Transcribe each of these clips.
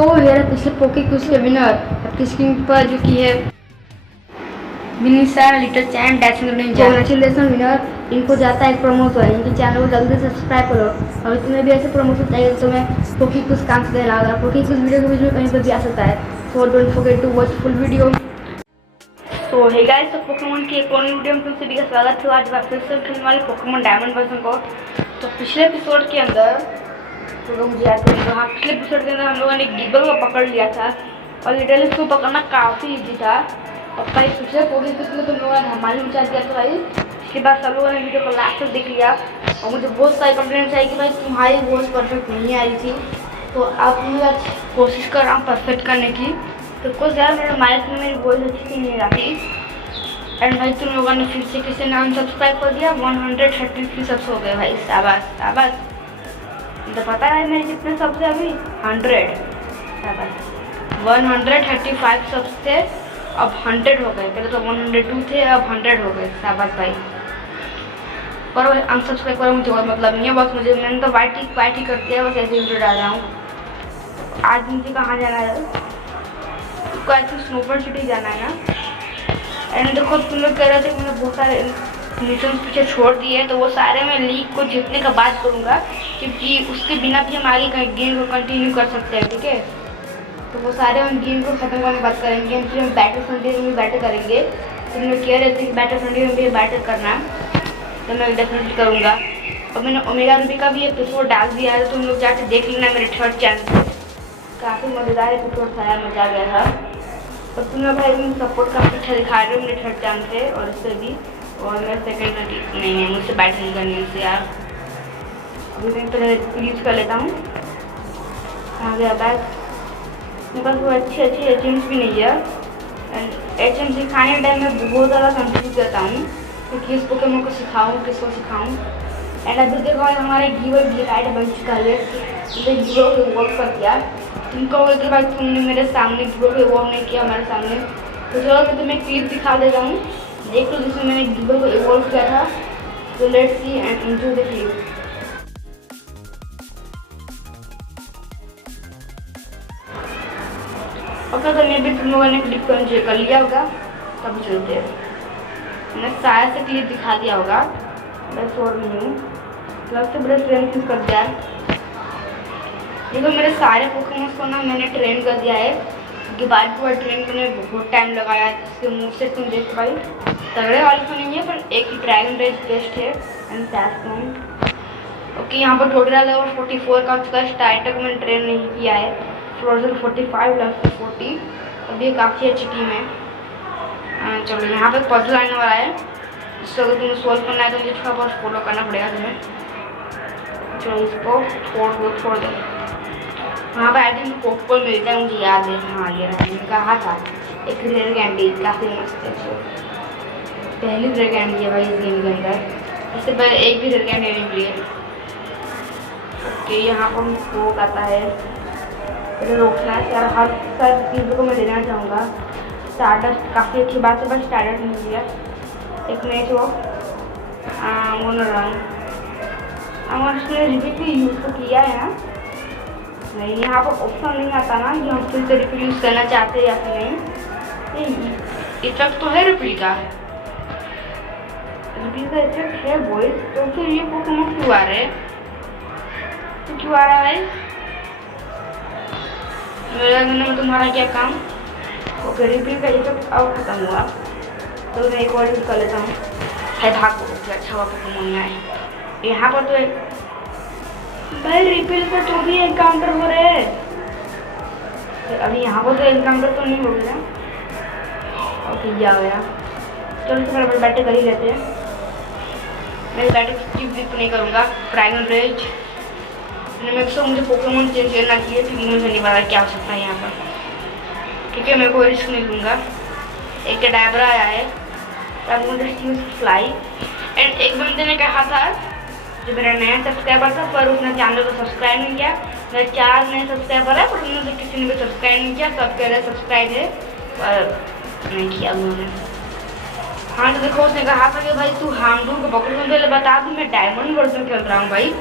तो यार पिछले पोके क्विज के विनर आपकी स्क्रीन पर जो की है विनीसा लिटिल चैन डैशिंग कॉन्ग्रेचुलेसन विनर। इनको जाता है प्रमोशन, इनके चैनल को जल्दी से सब्सक्राइब करो। और तुम्हें भी ऐसे प्रमोशन चाहिए तो मैं पोके क्विज काम से देना होगा। पोके क्विज वीडियो के बीच में कहीं पर भी आ सकता है, so don't forget to watch full video. तो हे गाइस, तो पोकेमॉन की एक और वीडियो में तुम सभी का स्वागत है। आज मैं फिर से खेलने वाले पोकेमॉन डायमंड वर्जन को। तो पिछले एपिसोड के अंदर तो मुझे याद करें तो हाँ, पिछले एपिसोड के अंदर हम लोगों ने गिबल को पकड़ लिया था और लिटरली उसको पकड़ना काफ़ी इजी था। और भाई पिछले पोके क्विज में तुम लोगों ने धमाल मचा दिया था भाई। इसके बाद सब लोगों ने वीडियो को लास्ट तक देख लिया और मुझे बहुत सारी कंप्लेंट्स आई कि भाई तुम्हारी वॉइस परफेक्ट नहीं आ रही थी। तो अब मैं कोशिश कर रहा हूँ परफेक्ट करने की। तो कुछ यार मेरे माइक में मेरी वॉइस अच्छी नहीं आती। एंड भाई तुम लोगों ने फिर से किसी नाम सब्सक्राइब कर दिया, 133 सब्स हो गए भाई। शाबाश शाबाश। तो पता है मेरे कितने सब्स है अभी? 100। शाबाश। 135 सब्स थे, अब 100 हो गए। पहले तो 102 थे, अब 100 हो गए। शाबाश भाई। पर भाई अनसब्सक्राइब करो, मुझे कोई मतलब नहीं है। बस मुझे मैंने तो वाइट ही कर दिया, बस ऐसे वीडियो डाल रहा हूँ। आज मुझे कहाँ जाना है? तो आई थिंक स्नोबर्ड सिटी जाना है ना। एंड देखो तुम लोग कह रहे थे कि मैंने बहुत सारे मिशन पीछे छोड़ दिए, तो वो सारे मैं लीग को जीतने का बात करूँगा, क्योंकि उसके बिना भी हम आगे गेम को कंटिन्यू कर सकते हैं। ठीक है, तो वो सारे हम गेम को खत्म करने की बात करेंगे। फिर हम बैटल फ्रंटियर में भी बैटल करेंगे। तुम लोग कह रहे थे कि बैटल फ्रंटियर में भी बैटल करना, तो मैं डेफिनेटली करूँगा। और मैंने ओमेगा रूबी का भी एपिसोड डाल दिया है, तो तुम लोग जाके देख लेना मेरे थर्ड चैनल पर। काफ़ी मज़ेदार एपिसोड था, मजा आ गया था। और तुम लोग भाई सपोर्ट काफ़ी अच्छा दिखा रहे हो मेरे थर्ड चैनल पे और इससे भी। और मेरा सेकेंड नहीं है, मुझसे बैटिंग नहीं करनी उससे यार। अभी मैं पहले यूज़ कर लेता हूँ। आ गया बैग। मेरे पास वो अच्छी एचएम्स भी नहीं है। एंड एचएम सिखाने के टाइम में बहुत ज़्यादा कंफ्यूज रहता हूँ कि किस पोकेमॉन को सिखाऊँ, किसको सिखाऊँ। एंड अभी देखो हमारे गिवर डिसाइड बन चुका है। गिवर को वर्क कर दिया। तुम कहोगे कि भाई तुमने मेरे सामने गिवर को इवॉल्व नहीं किया हमारे सामने, तो चलो मैं तुम्हें क्लिप दिखा देता हूँ। देख लो जिसमें मैंने गिवर को इवॉल्व किया था। तो let's see and enjoy the clip. Okay, तो मैं भी तुम लोगों ने क्लिप को एंजॉय कर लिया होगा। तब चलते हैं। मैंने शायद से क्लिप दिखा दिया होगा, बस और नहीं हूँ। प्लस से बड़ा ट्रेन यूज कर दिया। देखो मेरे सारे पोकेमॉन्स को ना मैंने ट्रेन कर दिया है, क्योंकि बार बार ट्रेन करने में बहुत टाइम लगाया है। इसके मुँह से तुम देख भाई तगड़े वाले तो नहीं है, पर एक ही ड्रैगन रेस बेस्ट है एंड टैस्टोन। ओके, यहाँ पर टोटल लेवल 44 का चुका है। स्टार्टर को मैंने ट्रेन नहीं किया है। Frozen 45 level 40। अब ये काफ़ी अच्छी टीम है। चलो यहाँ पर पजल आने वाला है, इसको अगर तुम्हें सोल्व करना है तो मुझे थोड़ा बहुत फॉलो करना पड़ेगा तुम्हें। चलो इसको छोड़ दो। वहाँ पर आई थिंक पोकेबॉल मिलता है, मुझे याद है। हाँ ये मैंने कहा था एक रेयर कैंडी, काफ़ी मस्त है। पहली रेयर कैंडी है भाई इस गेम के अंदर। इससे पहले एक भी रेयर कैंडी नहीं मिली है। ओके, यहाँ पर स्पोक आता है। मुझे रोकना है यार, हर चीज़ों को मैं देना चाहूँगा। स्टारडस्ट काफ़ी अच्छी बात है, बस स्टारडस्ट नहीं दिया। एक मैच वो रन उसने रिपीट भी यूज़ तो किया है ना। नहीं, यहाँ पर ऑप्शन नहीं आता ना कि हम फिर से रिपीट यूज़ करना चाहते हैं या फिर नहीं। इफेक्ट तो है रिपीट का इफेक्ट है वॉइस। तो फिर ये पोकेमॉन क्यों आ रहे हैं? तो क्यों आ रहा है में तुम्हारा क्या काम? ओके, रिपीट का इफेक्ट अब खत्म हुआ, तो मैं एक और यूज़ कर लेता हूँ। है भागो, अच्छा हुआ पोकेमॉन में आए। यहाँ पर तो भाई रिपील पर तो भी एनकाउंटर हो रहे हैं। अभी यहाँ पर तो एनकाउंटर तो नहीं हो गया। ओके, क्या हो गया? चलो तो मेरा बैटिंग कर ही लेते हैं। मैं बैटिंग स्किप नहीं करूँगा। ड्रैगन रेज मुझे पोकेमॉन चेंज करना चाहिए, क्योंकि मुझे नहीं पता क्या हो सकता है यहाँ पर। ठीक है, मैं कोई रिस्क नहीं लूँगा। एक कैडाबरा आया है, तब मुझे फ्लाई। एंड एक बंदे ने कहा था जो मेरा नया सब्सक्राइबर था, पर उसने चैनल को सब्सक्राइब नहीं किया। मेरे 4 नए सब्सक्राइबर है, पर उन्होंने किसी ने भी सब्सक्राइब नहीं किया। सब कह रहे सब्सक्राइब है, पर नहीं किया उन्होंने। हाँ, तो देखो उसने कहा था कि भाई तू हामडूर को पकड़ के पहले बता दूँ, मैं डायमंड वर्जन खेल रहा हूँ भाई।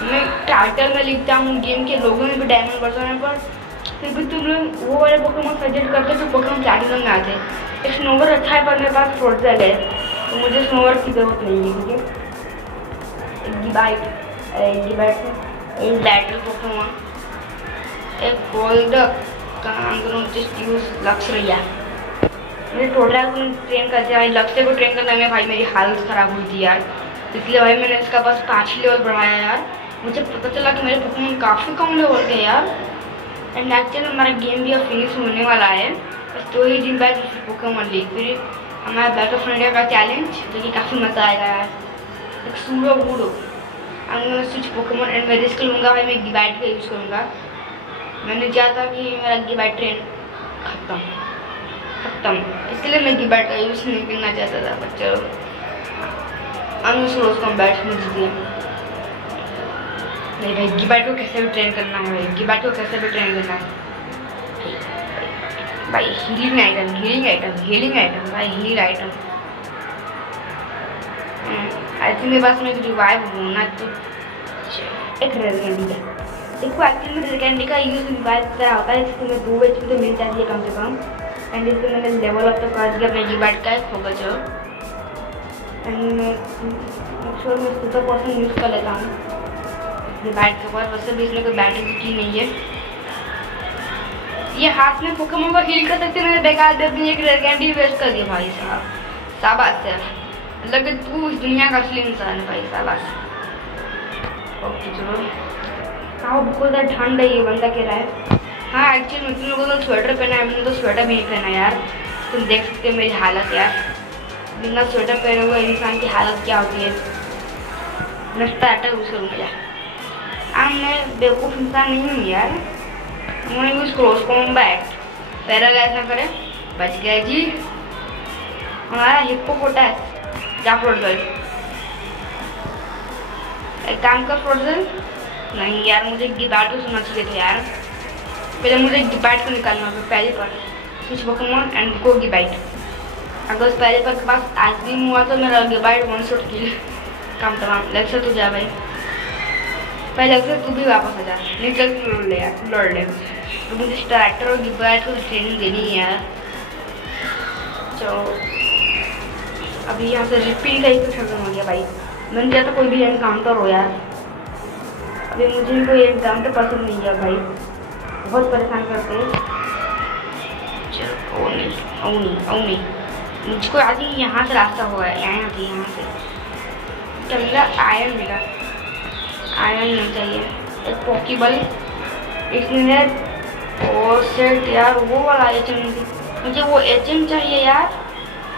मैं टाइटल में लिखता हूँ गेम के लोगों में भी डायमंड वर्जन है, पर फिर भी तुम लोग वो वाले पोकेमॉन सजेस्ट करते जो पोकेमॉन प्लैटिनम में आते। एक स्नोवर अच्छा है पर मेरे पास फ्रोज़ल है तो मुझे स्नोवर की जरूरत नहीं है। ठीक है, एक गिबाइट एक बैटल पोकेमॉन, एक गोल्ड का जस्ट यूज लक्सरिया। मुझे टोटल को ट्रेन करते भाई, लक्ष्य को ट्रेन करने में भाई मेरी हालत ख़राब हुई थी यार, इसलिए भाई मैंने इसका बस 5 लेवल बढ़ाया यार। मुझे पता चला कि मेरे पोकेमॉन काफ़ी कम लेवल के यार। एंड एक्चुअली हमारा गेम भी अब फिनिश होने वाला है, बस 2 ही दिन बाद पोकेमॉन लीग, फिर हमारा बैटल ऑफ इंडिया का चैलेंज, जो कि काफ़ी मज़ा आएगा यार। एक सूडो बूडो मैं स्विच पोकेमॉन एंड मैं रिस्क लूँगा भाई, मैं गिबाइट का यूज़ करूँगा। मैंने चाहा था कि मेरा गिबाइट ट्रेन खत्म, इसलिए मैं गिबाइट का यूज़ नहीं करना चाहता था, पर चलो अनसोर्स कॉम्बैट में जीत गया। नहीं भाई, गिबाइट को कैसे भी ट्रेन करना है भाई, गिबाइट को कैसे भी ट्रेन करना है भाई। हीलिंग आइटम भाई, हील आइटम। आई थिंक मेरे पास में एक रिवाइव होना तो एक रेड कैंडी का। देखो एक्चुअली में रेड कैंडी का यूज़ रिवाइव तरह होता है, जिसको मैं 2 HP तो मिल जाती है कम से कम। एंड इसको मैंने लेवल अप तो कर दिया अपने गिबाइट का एक होगा जो। एंड मैं सुपर पोशन यूज़ कर लेता हूँ गिबाइट के ऊपर। वैसे भी इसमें कोई बैटरी की नहीं है, ये हाथ में पोकेमॉन को हील कर सकते। मैंने बेकार दे दी, एक रेड कैंडी वेस्ट कर दिया भाई साहब, शाबाश है। मतलब कि तू इस दुनिया का असली इंसान है भाई, शाबाश। ओके चलो, कहाँ बहुत ज़्यादा ठंड है, ये बंदा कह रहा है। हाँ एक्चुअली में तुम लोगों को तो स्वेटर पहना है, मैंने तो स्वेटर भी नहीं पहना यार। तुम देख सकते हो मेरी हालत यार, बिना स्वेटर पहने हुए इंसान की हालत क्या होती है। मैं स्टार्टर यूज़ करूँगा यार, मैं बेवकूफ़ इंसान नहीं हूँ यार। उन्होंने यूज़ क्लोज कॉम्बैट, पैरल ऐसा करे, बच गया जी हमारा हिप्पोपोटास। जा फ्रोज़ल, एक काम कर फ्रोज़ल। नहीं यार, मुझे गिबाइट को सुनना चाहिए था यार, पहले मुझे गिबाइट को निकालना होगा पहले पर। स्विच पोकेमॉन एंड गो गिबाइट। अगर उस पहले पर के पास आइसक्रीम हुआ तो मेरा गिबाइट 1 शॉट किल काम तमाम। लेक्सर तू जा भाई, पहले लेक्सर तू भी वापस आ जा, नहीं चल लड़ ले। तो मुझे स्टार्टर और गिबाइट को ट्रेनिंग देनी है यार। चलो अभी यहाँ से रिपीट का ही तो खत्म हो गया भाई। मैंने चाहता कोई भी एनकाउंटर हो यार, अभी मुझे कोई एनकाउंटर पसंद नहीं है भाई, बहुत परेशान करते हैं। चलो ओ नहीं मुझको आज ही यहाँ से रास्ता हुआ है, यहाँ से क्या मिला? आयरन मिला। आयरन नहीं चाहिए, एक पॉकीबल इसमें। और सेट यार वो वाला एचएम, मुझे वो एचएम चाहिए यार,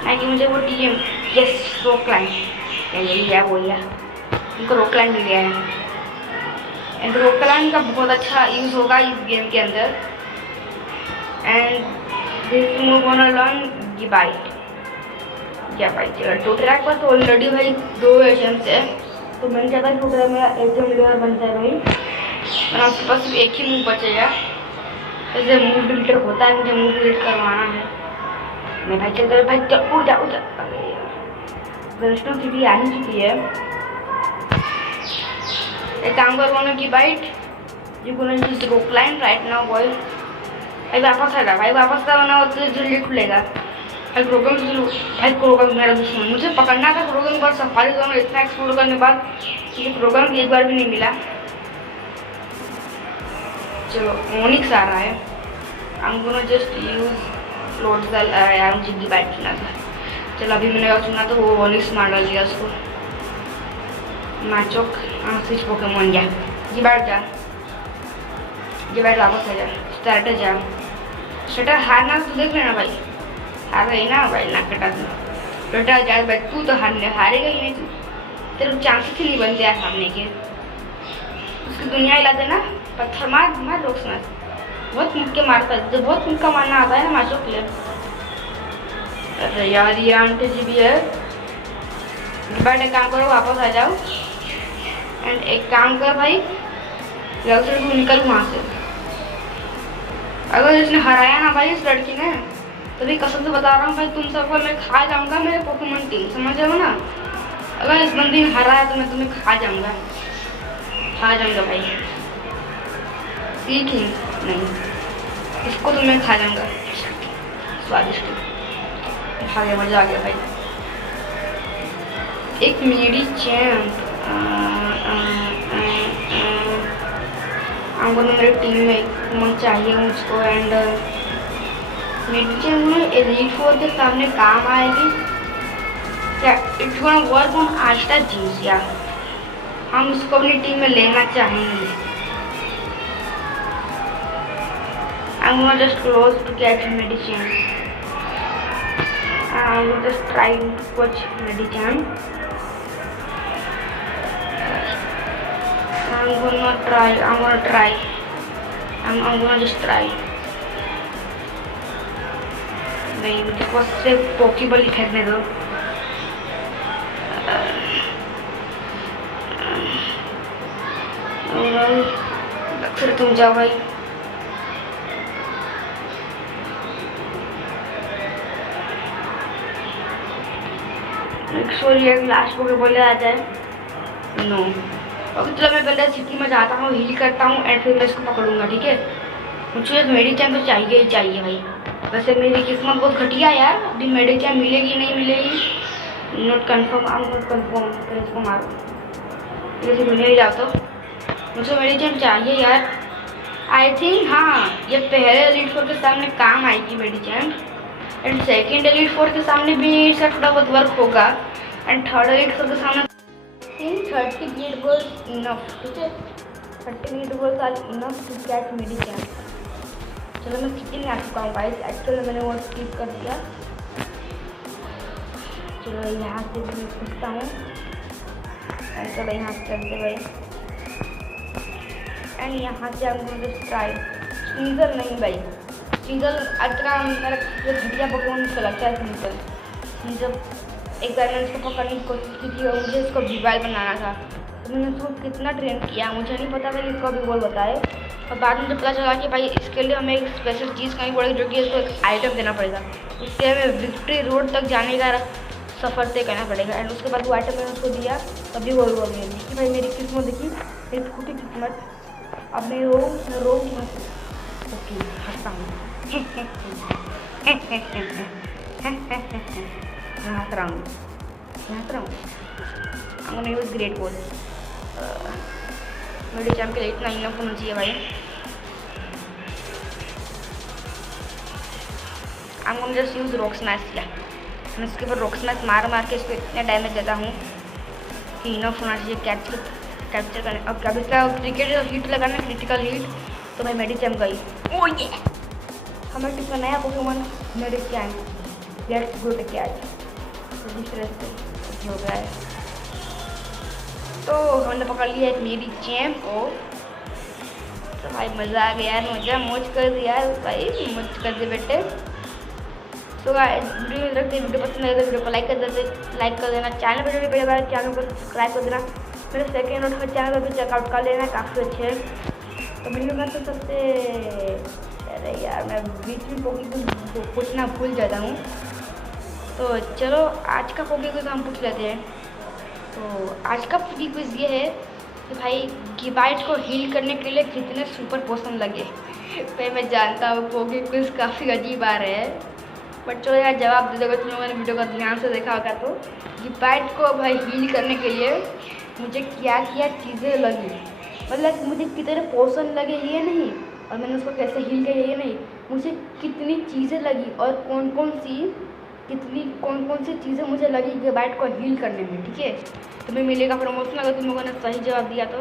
ना कि मुझे वो टीएम। यस रॉक लाइन, यही है वो है, उनको रॉक लाइन मिल गया है। एंड रॉक लाइन का बहुत अच्छा यूज़ होगा इस गेम के अंदर। And this move on learn गिबाइट। क्या भाई टोटरैक पर तो ऑलरेडी भाई 2 एचएम्स है, तो मैंने चाहता टोटरैक मेरा एचएम लेयर बन जाए भाई, और आपके पास सिर्फ एक ही मूव बचेगा। जैसे मूव डिलीटर होता है, मुझे मूव डिलीट करवाना है। मैं भाई चल भाई उड़ जा। रेस्टोरेंट सिटी आ ही चुकी है। एक काम करवाना की bite you gonna use rock line right now boy. भाई वापस आ जा भाई, वापस का बना तो जल्दी खुलेगा भाई। क्रोगन मेरा दुश्मन, मुझे पकड़ना था क्रोगन पर। सफारी जोन इतना एक्सप्लोर करने के बाद मुझे क्रोगन एक बार भी नहीं मिला। चलो ओनिक्स आ रहा है, I am gonna just use Floatzel यार, मुझे गिबाइट चुना था। चलो अभी मैंने और चुना तो वो ओनिक्स मार डाल दिया उसको। मैचोक स्विच पोकेमॉन जा, गिबाइट जा, गिबाइट वापस आ जा, स्टार्टर जा। स्टार्टर हारना तो देख लेना भाई, हार रही ना भाई, ना कटा दो बेटा जा भाई। तू तो हारेगा ही नहीं, तू तेरे चांसेस ही नहीं बनते यार हारने के। उसकी दुनिया हिला देना, पत्थर मार रोक समझ, बहुत मुक्के मारता है, जब बहुत मुक्का मारना आता है ना मैचों प्लेयर। अरे यार ये आंटी जी भी है। बट एक काम करो, वापस आ जाओ। एंड एक काम कर भाई, लड़के को निकल वहाँ से। अगर इसने हराया ना भाई इस लड़की ने, तभी कसम से बता रहा हूँ भाई, तुम सबको मैं खा जाऊँगा मेरे पोकेमॉन टीम, समझ रहे हो ना। अगर इस बंदी ने हराया तो मैं तुम्हें खा जाऊँगा भाई। सीखी नहीं इसको तो मैं खा जाऊँगा, स्वादिष्ट खा गया, मज़ा आ गया भाई। एक मेरी चैम्प हमको तो मेरी टीम में मन चाहिए मुझको। एंड मेरी चैम्प एलीट 4 के सामने काम आएगी क्या? इट्स गोना वर्क ऑन आस्टा जीन्स यार, हम उसको अपनी टीम में लेना चाहेंगे। I'm gonna just close to catch Medicham. I'm just trying to catch Medicham. I'm gonna try. I'm gonna just try. नहीं, मुझे फर्स्ट से पॉकेबल ही फेंकने दो। फिर तुम जाओ भाई। लास्ट पोकेबॉल आ जाए। नो ओके, चलो मैं पहले सिटी में जाता हूँ, हील करता हूँ एंड फिर मैं इसको पकड़ूंगा, ठीक है। मुझे मेडिचैम तो चाहिए ही चाहिए भाई। वैसे मेरी किस्मत बहुत घटिया यार, अभी मेडिचैम मिलेगी नहीं मिलेगी, नॉट कन्फर्म। नॉट कन्फर्म, फिर इसको मारो, जैसे मिल ही जाओ तो मुझे मेडिचैम चाहिए यार। आई थिंक हाँ, ये पहले एलीट 4 के सामने काम आएगी मेडिचैम, एंड सेकेंड एलीट 4 के सामने भी इसका थोड़ा बहुत वर्क होगा, एंड थर्ड एलीट 4 के सामने 30 मिनट गोल इनफ, ठीक है। 30 मिनट गोल का इनफ टू कैच मेडिचैम। चलो मैं किचन में आ चुका हूँ गाइस, एक्चुअली मैंने वो स्किप कर दिया। चलो यहाँ से भी पूछता हूँ, चलो यहाँ से चलते भाई, एंड यहाँ से हम जस्ट ट्राई। सीजर नहीं भाई, सीजर आज का मेरा जो घटिया पकवान मुझको लगता है। सीजर एक बार मैंने उसको पकड़ने की कोशिश की थी और मुझे उसको विवाल बनाना था, तो मैंने उसको कितना ट्रेन किया, मुझे नहीं पता था कि इसको विवाल बताए। और बाद में जब पता चला कि भाई इसके लिए हमें एक स्पेशल चीज़ करनी पड़ेगी, जो कि इसको एक आइटम देना पड़ेगा, उससे हमें विक्ट्री रोड तक जाने का सफ़र तय करना पड़ेगा। एंड उसके बाद वो आइटम मैंने उसको दिया, तभी वो रोड मिली कि भाई मेरी किस्मत देखी, मेरी फूटी किस्मत। अब मैं रो ओके हंसता हूँ हंस रहा हूँ। I'm gonna use great ball। मेरे चैम्प के लिए इतना इनफ होना चाहिए भाई। I'm gonna just use rock smash या मैं इसके ऊपर रॉक स्मैश मार के इसको इतना डैमेज देता हूँ कि इनफ होना चाहिए कैप्चर करने। अब कभी इसका क्रिकेट हीट लगाना, क्रिटिकल हीट, तो भाई मेडिचैम गई। ओ ये हमें टिप का नया Pokemon Medicham, let's go to catch. तो दूसरे से हो गया है, तो हमने पकड़ लिया एक मेडिचैम को। तो भाई मज़ा आ गया यार, मज़ा मौज कर दिया भाई, मौज कर दे बेटे। तो वीडियो में रखते, वीडियो पसंद आए तो वीडियो को लाइक कर देना, चैनल पर जो भी पहले बार चैनल को सब्सक्राइब कर देना, मेरे सेकेंड और थर्ड चैनल पर भी चेकआउट कर लेना, काफ़ी अच्छे हैं। तो वीडियो में तो सबसे, अरे यार मैं बीच में पोकी पूछना भूल जाता हूँ। तो चलो आज का पोकी क्विज हम पूछ लेते हैं। तो आज का पोकी क्विज ये है कि भाई गिबाइट को हील करने के लिए कितने सुपर पोशन लगे। भाई मैं जानता हूँ पोकी क्विज काफ़ी अजीब आ रहे हैं, बट चलो यार जवाब दे दोगे तुम लोगों ने वीडियो का ध्यान से देखा होगा। तो गिबाइट को भाई हील करने के लिए मुझे क्या क्या चीज़ें लगी, मतलब मुझे कितने पोशन लगे ये नहीं, और मैंने उसको कैसे हील किया ये नहीं, मुझे कितनी चीज़ें लगी और कौन कौन सी चीज़ें मुझे लगी गिबाइट को हील करने में, ठीक है। तुम्हें मिलेगा प्रमोशन अगर तुम लोगों ने सही जवाब दिया तो।